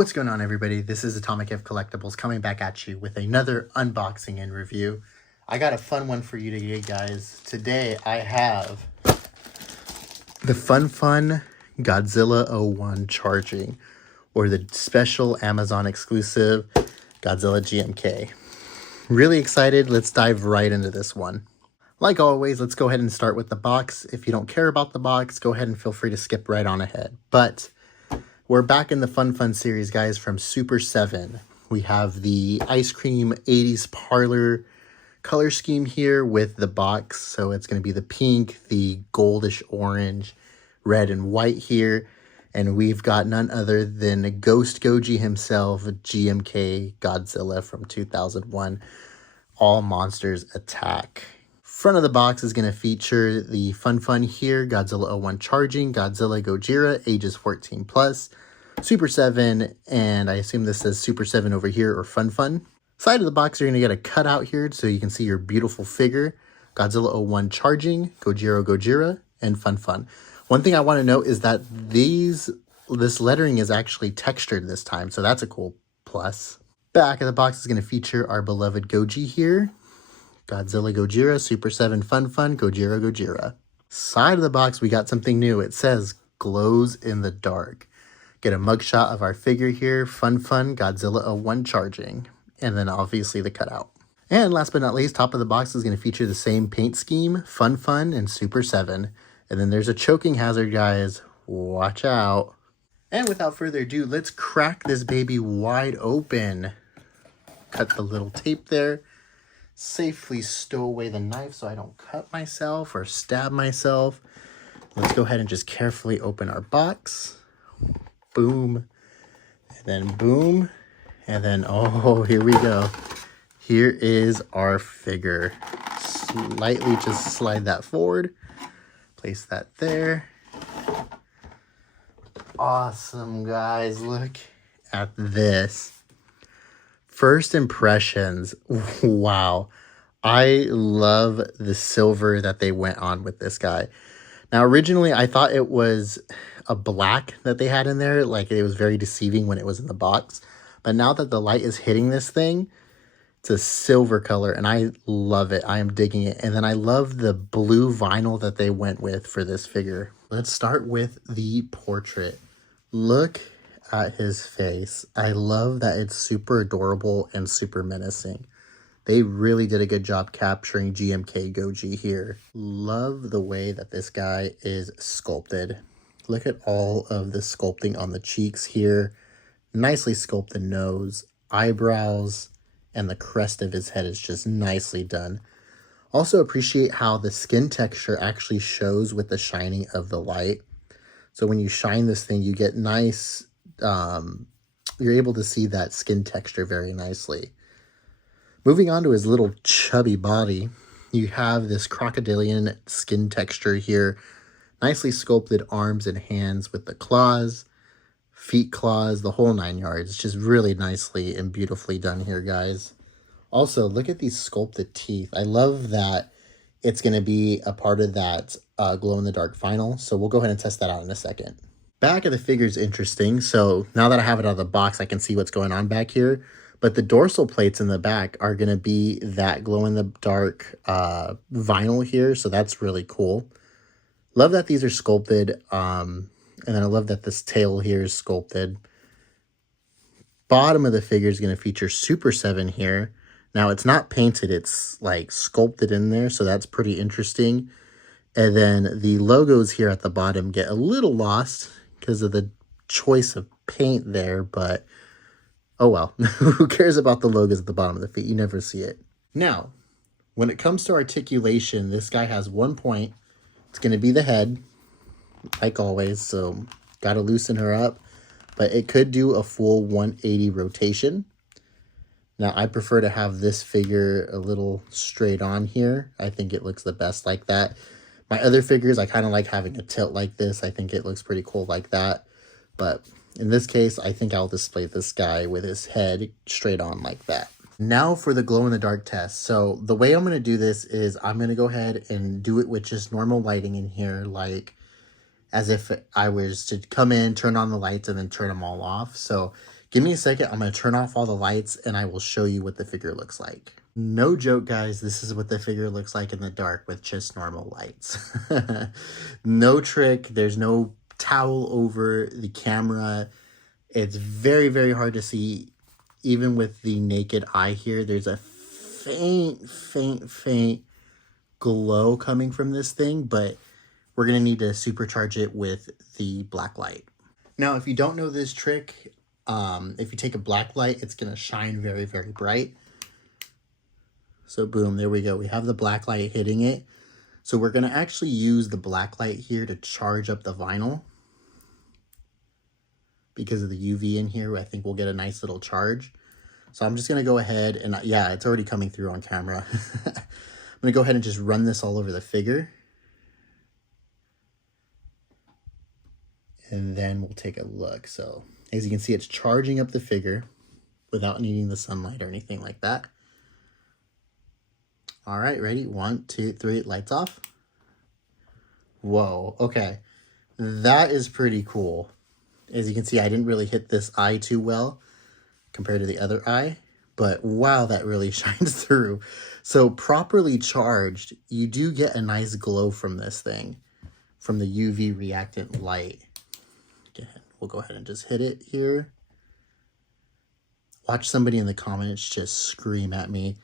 What's going on, everybody? This is AtomicKev Collectables coming back at you with another unboxing and review. I got a fun one for you today, guys. Today I have the FunFun Godzilla 01 charging, or the special Amazon exclusive Godzilla GMK. Really excited. Let's dive right into this one. Like always, let's go ahead and start with the box. If you don't care about the box, go ahead and feel free to skip right on ahead. But we're back in the FunFun series, guys, from Super7. We have the ice cream 80s parlor color scheme here with the box. So it's going to be the pink, the goldish orange, red, and white here. And we've got none other than Ghost Goji himself, GMK Godzilla from 2001. All monsters attack. Front of the box is going to feature the FunFun here, Godzilla 01 charging, Godzilla Gojira, ages 14 plus, Super7, and I assume this says Super7 over here, or FunFun. Side of the box, you're going to get a cutout here so you can see your beautiful figure, Godzilla 01 charging, Gojira, and FunFun. One thing I want to note is that this lettering is actually textured this time, so that's a cool plus. Back of the box is going to feature our beloved Goji here, Godzilla Gojira, Super7 FunFun, Gojira. Side of the box, we got something new. It says glows in the dark. Get a mugshot of our figure here, FunFun, Godzilla 01 charging. And then obviously the cutout. And last but not least, top of the box is going to feature the same paint scheme, FunFun and Super7. And then there's a choking hazard, guys. Watch out. And without further ado, let's crack this baby wide open. Cut the little tape there. Safely stow away the knife so I don't cut myself or stab myself. Let's go ahead and just carefully open our box. Boom. And then boom. And then, oh, here we go. Here is our figure. Slightly just slide that forward. Place that there. Awesome, guys. Look at this. First impressions, wow. I love the silver that they went on with this guy. Now, originally, I thought it was a black that they had in there. Like, it was very deceiving when it was in the box. But now that the light is hitting this thing, it's a silver color, and I love it. I am digging it. And then I love the blue vinyl that they went with for this figure. Let's start with the portrait. Look at his face. I love that it's super adorable and super menacing. They really did a good job capturing GMK Goji here. Love the way that this guy is sculpted. Look at all of the sculpting on the cheeks here. Nicely sculpted nose, eyebrows, and the crest of his head is just nicely done. Also appreciate how the skin texture actually shows with the shining of the light. So when you shine this thing, you get nice, you're able to see that skin texture very nicely. Moving on to his little chubby body, you have this crocodilian skin texture here. Nicely sculpted arms and hands with the claws, feet claws, the whole 9 yards. It's just really nicely and beautifully done here, guys. Also, look at these sculpted teeth. I love that it's going to be a part of that glow-in-the-dark vinyl. So we'll go ahead and test that out in a second. Back of the figure is interesting. So now that I have it out of the box, I can see what's going on back here. But the dorsal plates in the back are going to be that glow-in-the-dark vinyl here. So that's really cool. Love that these are sculpted. And then I love that this tail here is sculpted. Bottom of the figure is going to feature Super7 here. Now, it's not painted. It's like sculpted in there. So that's pretty interesting. And then the logos here at the bottom get a little lost because of the choice of paint there. But oh well, who cares about the logos at the bottom of the feet? You never see it. Now, when it comes to articulation, this guy has 1 point. It's going to be the head, like always. So got to loosen her up. But it could do a full 180 rotation. Now, I prefer to have this figure a little straight on here. I think it looks the best like that. My other figures, I kind of like having a tilt like this. I think it looks pretty cool like that. But in this case, I think I'll display this guy with his head straight on like that. Now for the glow-in-the-dark test. So the way I'm going to do this is I'm going to go ahead and do it with just normal lighting in here, like as if I was to come in, turn on the lights, and then turn them all off. So Give me a second. I'm going to turn off all the lights and I will show you what the figure looks like. No joke, guys. This is what the figure looks like in the dark with just normal lights. No trick. There's no towel over the camera. It's very, very hard to see. Even with the naked eye here, there's a faint glow coming from this thing, but we're going to need to supercharge it with the black light. Now, if you don't know this trick, if you take a black light, it's going to shine very, very bright. So boom, there we go. We have the black light hitting it. So we're going to actually use the black light here to charge up the vinyl. Because of the UV in here, I think we'll get a nice little charge. So I'm just going to go ahead and, yeah, it's already coming through on camera. I'm going to go ahead and just run this all over the figure. And then we'll take a look. So as you can see, it's charging up the figure without needing the sunlight or anything like that. All right, ready? 1, 2, 3, lights off. Whoa, okay. That is pretty cool. As you can see, I didn't really hit this eye too well compared to the other eye, but wow, that really shines through. So properly charged, you do get a nice glow from this thing, from the UV reactant light. Again, we'll go ahead and just hit it here. Watch somebody in the comments just scream at me.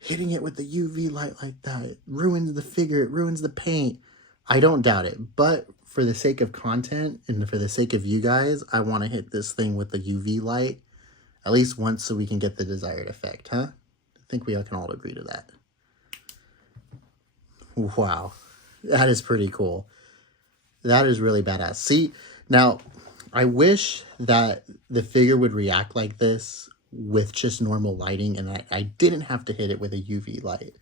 Hitting it with the UV light like that, it ruins the figure, it ruins the paint. I don't doubt it, but for the sake of content and for the sake of you guys, I want to hit this thing with the UV light at least once so we can get the desired effect, huh? I think we can all agree to that. Wow, that is pretty cool. That is really badass. See, now, I wish that the figure would react like this with just normal lighting and I didn't have to hit it with a UV light.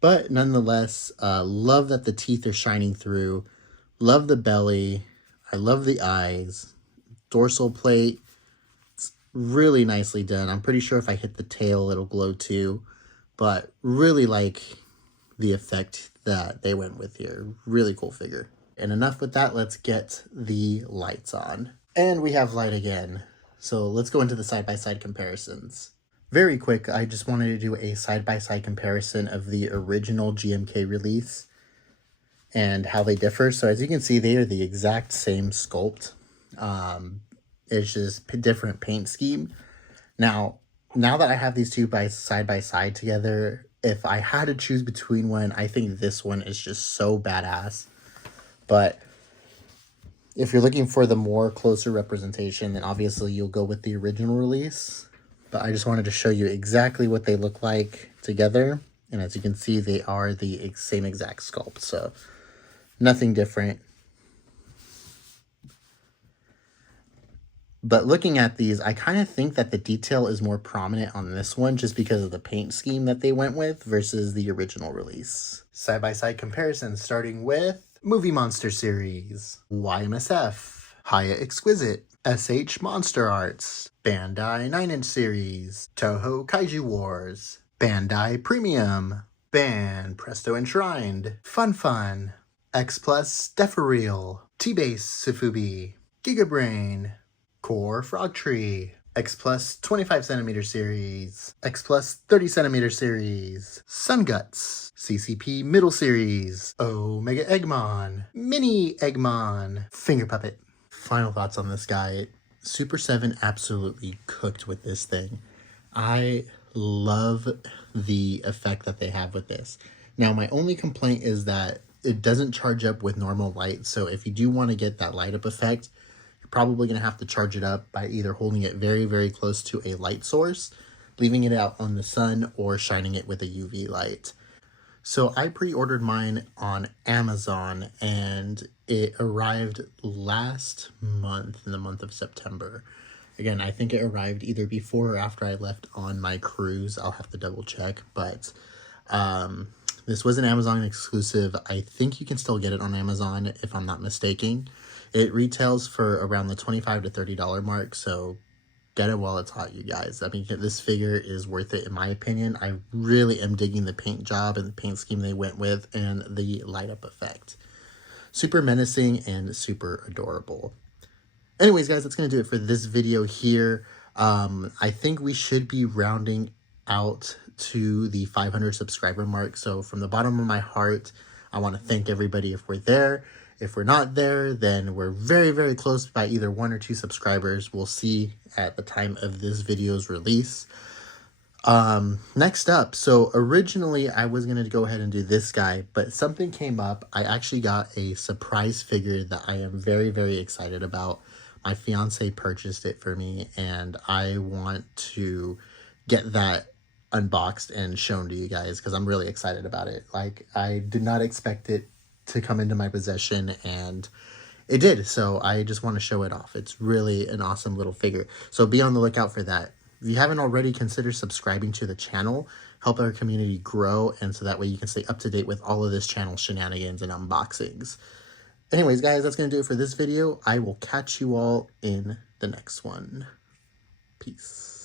But nonetheless, love that the teeth are shining through. Love the belly. I love the eyes. Dorsal plate. It's really nicely done. I'm pretty sure if I hit the tail, it'll glow too. But really like the effect that they went with here. Really cool figure. And enough with that, let's get the lights on. And we have light again. So let's go into the side-by-side comparisons. Very quick, I just wanted to do a side-by-side comparison of the original GMK release and how they differ. So as you can see, they are the exact same sculpt. It's just different paint scheme. Now that I have these two side by side together, if I had to choose between one, I think this one is just so badass. But if you're looking for the more closer representation, then obviously you'll go with the original release. But I just wanted to show you exactly what they look like together. And as you can see, they are the same exact sculpt. So nothing different. But looking at these, I kind of think that the detail is more prominent on this one just because of the paint scheme that they went with versus the original release. Side-by-side comparison starting with Movie Monster Series, YMSF, Haya Exquisite, SH Monster Arts, Bandai 9-inch Series, Toho Kaiju Wars, Bandai Premium, Ban Presto Enshrined, FunFun, X Plus Deferreal, T-Base Sifubi, Gigabrain, Core Frog Tree, X Plus 25cm Series, X Plus 30cm Series, Sun Guts, CCP Middle Series, Omega Eggmon, Mini Eggmon, Finger Puppet. Final thoughts on this guy. Super7 absolutely cooked with this thing. I love the effect that they have with this. Now, my only complaint is that it doesn't charge up with normal light. So if you do want to get that light up effect, you're probably going to have to charge it up by either holding it very, very close to a light source, leaving it out on the sun, or shining it with a UV light. So I pre-ordered mine on Amazon and it arrived last month, in the month of September. Again, I think it arrived either before or after I left on my cruise. I'll have to double check, but this was an Amazon exclusive. I think you can still get it on Amazon if I'm not mistaken. It retails for around the $25 to $30 mark, so get it while it's hot, you guys. I mean, this figure is worth it in my opinion. I really am digging the paint job and the paint scheme they went with and the light up effect. Super menacing and super adorable. Anyways, guys, that's going to do it for this video here. I think we should be rounding out to the 500 subscriber mark. So from the bottom of my heart, I want to thank everybody if we're there. If we're not there, then we're very, very close by either 1 or 2 subscribers. We'll see at the time of this video's release. Next up, so originally I was going to go ahead and do this guy, but something came up. I actually got a surprise figure that I am very, very excited about. My fiance purchased it for me, and I want to get that unboxed and shown to you guys because I'm really excited about it. Like, I did not expect it to come into my possession, and it did. So I just want to show it off. It's really an awesome little figure. So be on the lookout for that. If you haven't already, consider subscribing to the channel. Help our community grow, and so that way you can stay up to date with all of this channel shenanigans and unboxings. Anyways, guys, that's going to do it for this video. I will catch you all in the next one. Peace.